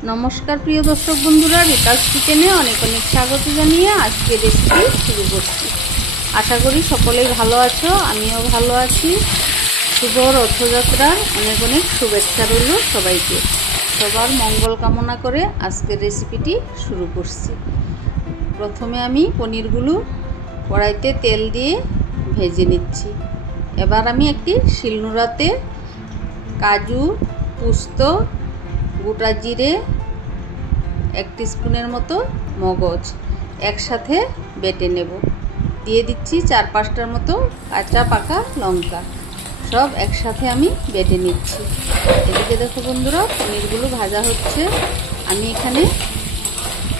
नमस्कार प्रिय दर्शक बंधुरा रीतास किचेने अनेक अनेक स्वागत जानिए आज के रेसिपि शुरू करছি। आशा करी सकलेই ভালো আছো, আমিও ভালো আছি। শুভ রথযাত্রার অনেক অনেক শুভেচ্ছা রইল সবাইকে। সবার মঙ্গল কামনা করে আজকের রেসিপিটি শুরু করছি। প্রথমে আমি পনিরগুলো কড়াইতে তেল দিয়ে ভেজে নিচ্ছি। এবার আমি একটি শিলনোড়াতে কাজু, পোস্ত, গোটা জিরে, 1 টিস্পুনের মতো মগজ একসাথে বেটে নেব। দিয়ে দিচ্ছি 4-5টার মতো কাঁচা পাকা লঙ্কা, সব একসাথে আমি বেটে নিচ্ছি। এদিকে দেখো বন্ধুরা, পনিরগুলো ভাজা হচ্ছে। আমি এখানে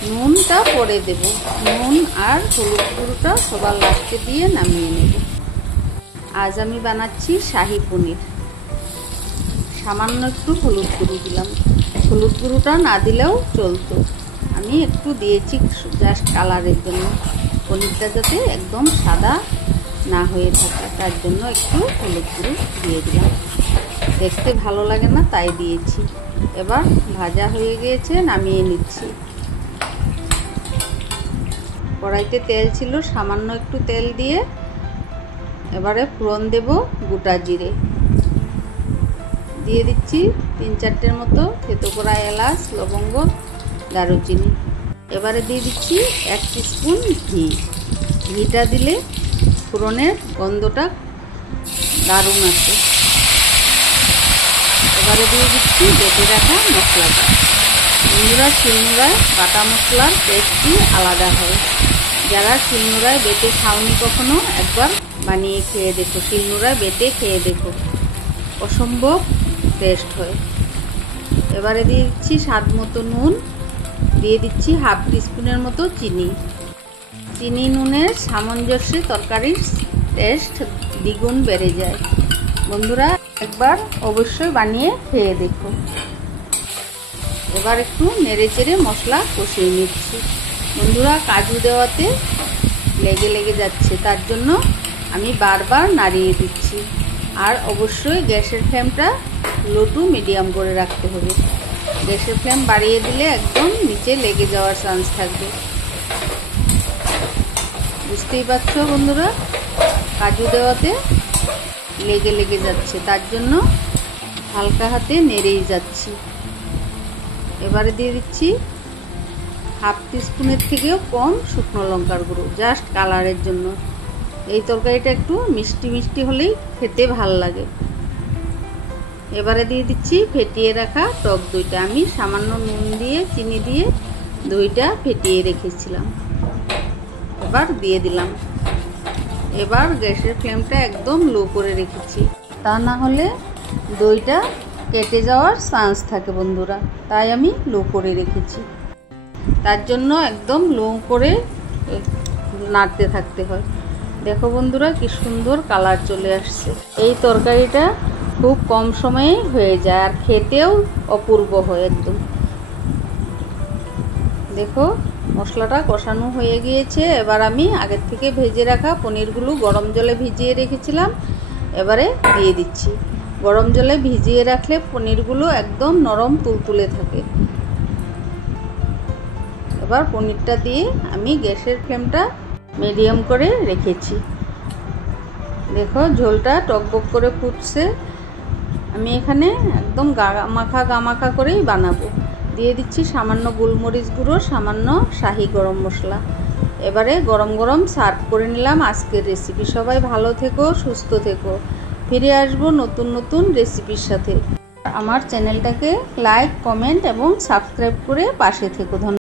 নুনটা পরে দেব, নুন আর হলুদ গুঁড়োটা সবার লাস্টে দিয়ে নামিয়ে নেব। আজ আমি বানাচ্ছি শাহী পনির। সামান্য একটু হলুদ গুঁড়ো দিলাম, হলুদ গুঁড়োটা না দিলেও চলতো, আমি একটু দিয়েছি জাস্ট কালারের জন্য, পনিরটা যাতে একদম সাদা না হয়ে থাকে তার জন্য একটু হলুদ গুঁড়ো দিয়ে দিলাম। দেখতে ভালো লাগে না তাই দিয়েছি। এবার ভাজা হয়ে গিয়েছে, নামিয়ে নিচ্ছি। কড়াইতে তেল ছিল, সামান্য একটু তেল দিয়ে এবারে ফোড়ন দেব গোটা জিরে, দিয়ে দিচ্ছি 3-4টের মতো থেতো করা এলাচ, লবঙ্গ, দারুচিনি। এবারে দিয়ে দিচ্ছি 1 টিস্পুন ঘি। ঘিটা দিলে ফোড়নের গন্ধটা দারুণ আসে। এবারে দিয়ে দিচ্ছি বেটে রাখা মশলাটা। বন্ধুরা, শিলনোড়ায় বাটা মশলার টেস্টই আলাদা হয়। যারা শিলনোড়ায় বেটে খাওনি কখনো, একবার বানিয়ে খেয়ে দেখো, শিলনোড়ায় বেটে খেয়ে দেখো, অসম্ভব টেস্ট হয়। এবারে দিয়ে দিচ্ছি স্বাদ মতো নুন, দিয়ে দিচ্ছি 1/2 টিস্পুনের মতো চিনি। চিনি নুনের সামঞ্জস্যে তরকারির টেস্ট দ্বিগুণ বেড়ে যায়। বন্ধুরা, একবার অবশ্যই বানিয়ে খেয়ে দেখো। এবার একটু নেড়ে চেড়ে মশলা কষিয়ে নিচ্ছি। বন্ধুরা, কাজু দেওয়াতে লেগে লেগে যাচ্ছে, তার জন্য আমি বারবার নাড়িয়ে দিচ্ছি। আর অবশ্যই গ্যাসের ফ্লেমটা লো টু মিডিয়াম করে রাখতে হবে। গ্যাসের ফ্লেম বাড়িয়ে দিলে একদম নিচে লেগে যাওয়ার চান্স থাকবে। বুঝতেই পারছো বন্ধুরা, কাজু দেওয়াতে লেগে লেগে যাচ্ছে, তার জন্য হালকা হাতে নেড়েই যাচ্ছি। এবারে দিয়ে দিচ্ছি 1/2 টিস্পুনের থেকেও কম শুকনো লঙ্কার গুঁড়ো, জাস্ট কালারের জন্য। এই তরকারিটা একটু মিষ্টি মিষ্টি হলেই খেতে ভাল লাগে। এবারে দিয়ে দিচ্ছি ফেটিয়ে রাখা টক দইটা। আমি সামান্য নুন দিয়ে চিনি দিয়ে দইটা ফেটিয়ে রেখেছিলাম, এবার দিয়ে দিলাম। এবার গ্যাসের ফ্লেমটা একদম লো করে রেখেছি, তা না হলে দইটা কেটে যাওয়ার চান্স থাকে বন্ধুরা, তাই আমি লো করে রেখেছি। তার জন্য একদম লো করে নাড়তে থাকতে হয়। দেখো বন্ধুরা, কি সুন্দর কালার চলে আসছে। এই তরকারিটা খুব কম সময়ে হয়ে যায় আর খেতেও অপূর্ব হয় একদম। দেখো মশলাটা কষানো হয়ে গিয়েছে। এবার আমি আগের থেকে ভেজে রাখা পনিরগুলো গরম জলে ভিজিয়ে রেখেছিলাম, এবারে দিয়ে দিচ্ছি। গরম জলে ভিজিয়ে রাখলে পনিরগুলো একদম নরম তুলতুলে থাকে। এবার পনিরটা দিয়ে আমি গ্যাসের ফ্লেমটা মিডিয়াম করে রেখেছি। দেখো ঝোলটা টকবক করে ফুটছে। আমি এখানে একদম গামাখা করেই বানাবো। দিয়ে দিচ্ছি সামান্য গোলমরিচ গুঁড়ো, সামান্য শাহি গরম মশলা। এবারে গরম গরম সার্ভ করে নিলাম আজকের রেসিপি। সবাই ভালো থেকো, সুস্থ থেকো। ফিরে আসবো নতুন নতুন রেসিপির সাথে। আমার চ্যানেলটাকে লাইক, কমেন্ট এবং সাবস্ক্রাইব করে পাশে থেকো। ধন্যবাদ।